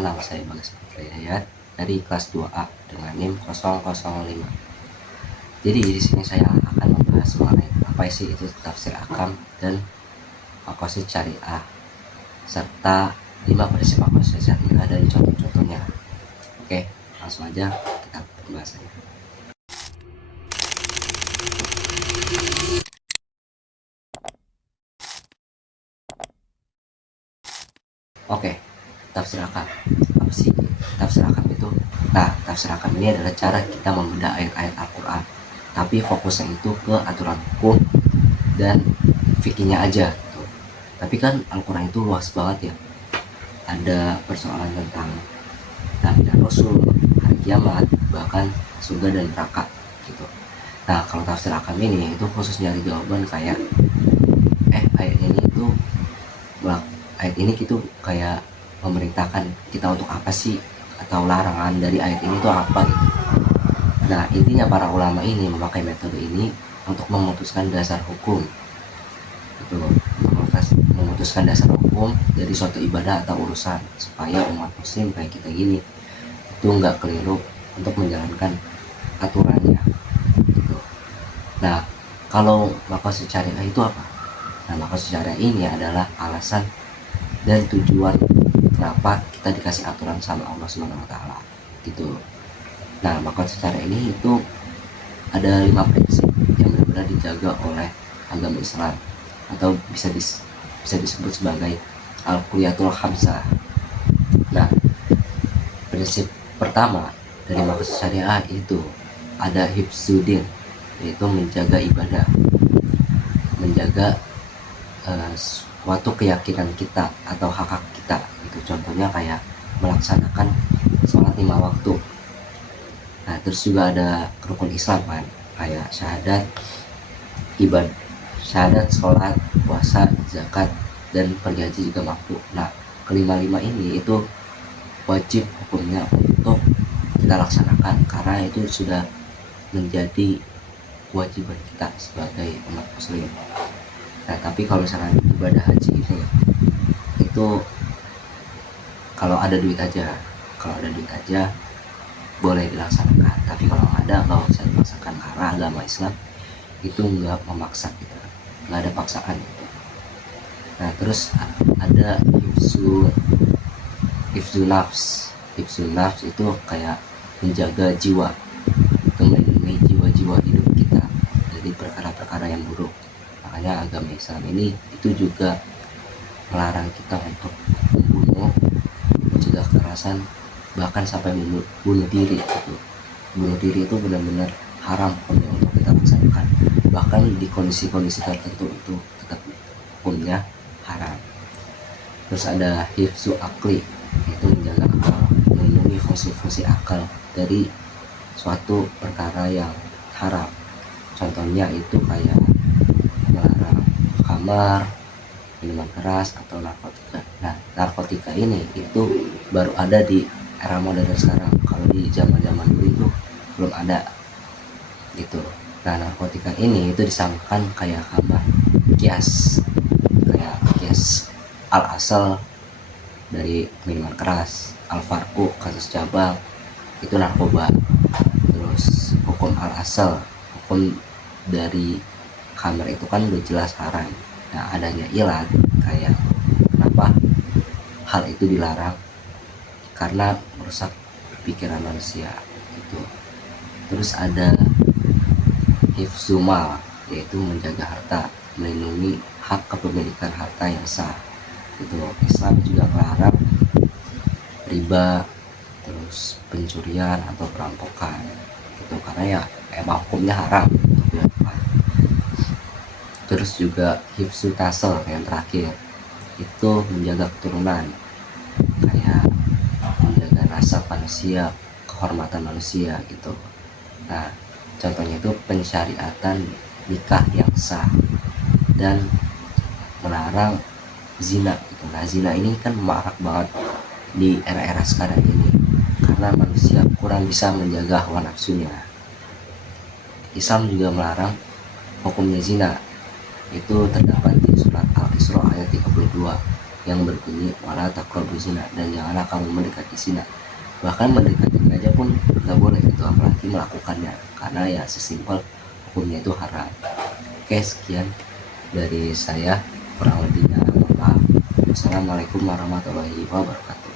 Kenal, saya Bagas Hidayat dari kelas 2A dengan NIM 005. Jadi di sini saya akan membahas mengenai apa sih itu tafsir akam dan maqasid syariah serta 5 prinsip maqasid syariah dari contoh-contohnya. Oke, langsung aja kita pembahasannya. Oke, tafsir akam. Apa sih tafsir akam itu? Nah, tafsir akam ini adalah cara kita membedah ayat-ayat Al-Quran, tapi fokusnya itu ke aturan hukum dan fikihnya aja gitu. Tapi kan Al-Quran itu luas banget ya. Ada persoalan tentang Nabi dan Rasul, hari kiamat, bahkan surga dan neraka gitu. Nah, kalau tafsir akam ini itu khusus nyari jawaban kayak ayat ini gitu kayak memerintahkan kita untuk apa sih, atau larangan dari ayat ini tuh apa gitu. Nah, intinya para ulama ini memakai metode ini untuk memutuskan dasar hukum gitu, memutuskan dasar hukum dari suatu ibadah atau urusan supaya umat muslim kayak kita gini itu nggak keliru untuk menjalankan aturannya gitu. Nah, kalau maqasid syariah itu apa? Nah, maqasid syariah ini adalah alasan dan tujuan kenapa kita dikasih aturan sama Allah Subhanahu wa taala gitu. Nah, maqasid syariah ini itu ada 5 prinsip yang benar-benar dijaga oleh agama Islam, atau bisa disebut sebagai al-quliyatul khamsah. Nah, prinsip pertama dari maqasid syariah itu ada hifzuddin, yaitu menjaga ibadah, menjaga suatu keyakinan kita atau hak-hak kita itu. Contohnya kayak melaksanakan sholat 5 waktu. Nah, terus juga ada rukun Islam kan, kayak syahadat, syahadat, sholat, puasa, zakat, dan pergi haji juga mampu. Nah, kelima-lima ini itu wajib hukumnya untuk kita laksanakan karena itu sudah menjadi kewajiban kita sebagai umat muslim. Nah, tapi kalau misalkan ibadah haji ini itu kalau ada duit aja boleh dilaksanakan, tapi kalau nggak usah dilaksanakan karena agama Islam itu nggak memaksa kita, nggak ada paksaan gitu. Nah, terus ada hifzu nafs itu kayak menjaga jiwa, itu melindungi jiwa-jiwa hidup kita dari perkara-perkara yang buruk. Makanya agama Islam ini itu juga melarang kita untuk membunuh, mencegah kekerasan, bahkan sampai bunuh diri gitu. Bunuh diri itu benar-benar haram hukumnya untuk kita laksanakan, bahkan di kondisi-kondisi tertentu itu tetap hukumnya haram. Terus ada hifzu akli, itu menjaga akal, melindungi fungsi-fungsi akal dari suatu perkara yang haram. Contohnya itu kayak melarang khamar, minuman keras, atau narkotika. Nah, narkotika ini itu baru ada di era modern sekarang. Kalau di zaman-zaman dulu itu belum ada gitu. Nah, narkotika ini itu disamakan kayak khamar, kias al-asal dari minuman keras, al-farqu kasus cabang itu narkoba. Terus hukum al-asal, hukum dari khamar itu kan udah jelas haram. Nah, adanya ilat kayak kenapa hal itu dilarang, karena merusak pikiran manusia gitu. Terus ada hifzu mal, yaitu menjaga harta, melindungi hak kepemilikan harta yang sah gitu. Islam juga melarang riba, terus pencurian atau perampokan gitu, karena ya emang hukumnya haram gitu. Terus juga hifzu tasel yang terakhir itu menjaga keturunan, kayak menjaga nasab manusia, kehormatan manusia gitu. Nah, contohnya itu pensyariatan nikah yang sah dan melarang zina gitu. Nah, zina ini kan marak banget di era-era sekarang ini karena manusia kurang bisa menjaga hawa nafsunya. Islam juga melarang hukumnya zina, itu terdapat di surat Al-Isra ayat 32. yang berbunyi wala taqrabuz zina, dan janganlah kamu mendekati zina. Bahkan mendekati aja pun gak boleh gitu, apalagi melakukannya, karena ya sesimpel hukumnya itu haram. Oke, sekian dari saya, kurang lebihnya mohon maaf. Wassalamualaikum warahmatullahi wabarakatuh.